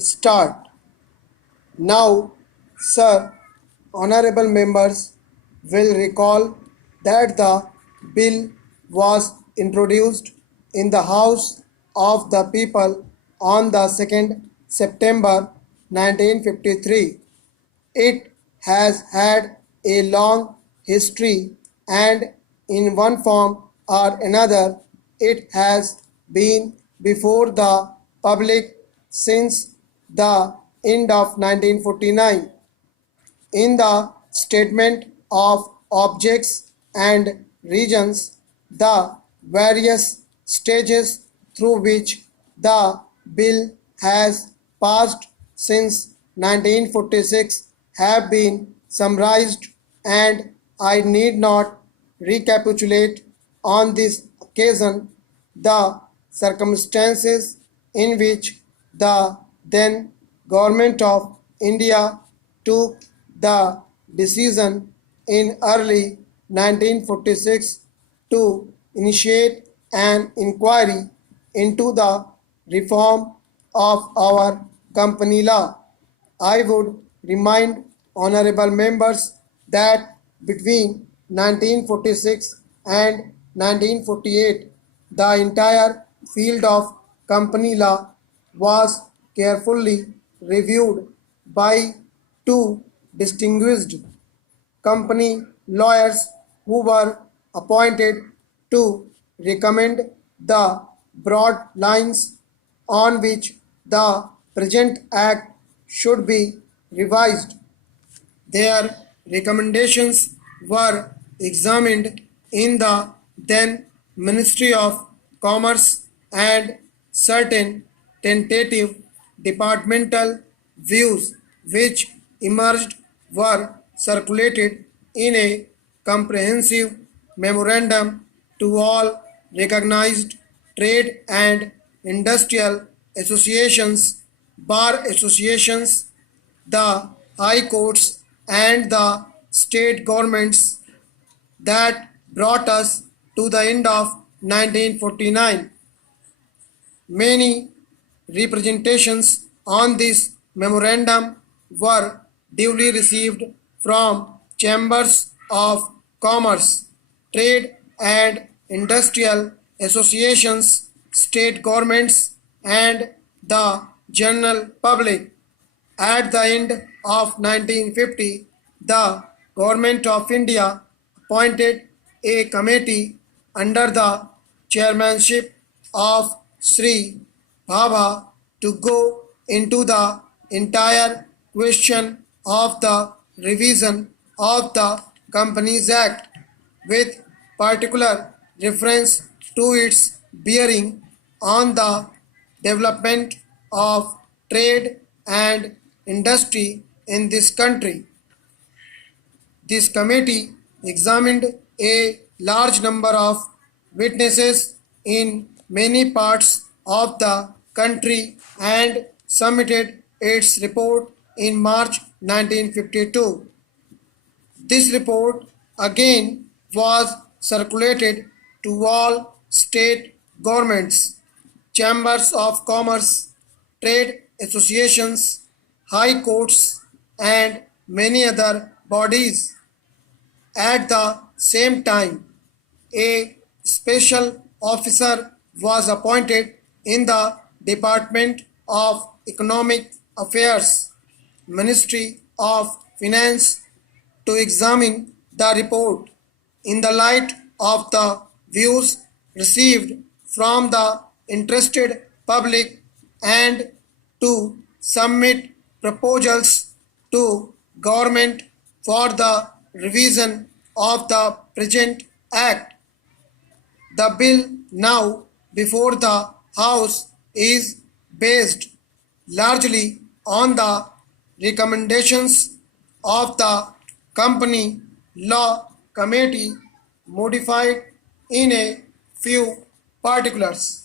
start. Now, sir, honorable members will recall that the bill was introduced in the House of the People on the 2nd September 1953. It has had a long history, and in one form or another it has been before the public since the end of 1949. In the statement of objects and regions, the various stages through which the bill has passed since 1946 have been summarized, and I need not recapitulate on this occasion the circumstances in which the then Government of India took the decision in early 1946 to initiate an inquiry into the reform of our company law. I would remind honorable members that between 1946 and 1948, the entire field of company law was carefully reviewed by two distinguished company lawyers who were appointed to recommend the broad lines on which the present act should be revised. Their recommendations were examined in the then Ministry of Commerce, and certain tentative departmental views which emerged were circulated in a comprehensive memorandum to all recognized trade and industrial associations, bar associations, the high courts, and the state governments. That brought us to the end of 1949. Many representations on this memorandum were duly received from chambers of commerce, trade and industrial associations, state governments, and the general public. At the end of 1950, the Government of India appointed a committee under the chairmanship of Sri Bhabha to go into the entire question of the revision of the Companies Act, with particular reference to its bearing on the development of trade and industry in this country. This committee examined a large number of witnesses in many parts of the country and submitted its report in March 1952. This report again was circulated to all state governments, chambers of commerce, trade associations, high courts, and many other bodies. At the same time, a special officer was appointed in the Department of Economic Affairs, Ministry of Finance, to examine the report in the light of the views received from the interested public and to submit proposals to government for the revision of the present act. The bill now before the House is based largely on the recommendations of the Company Law Committee, modified in a few particulars.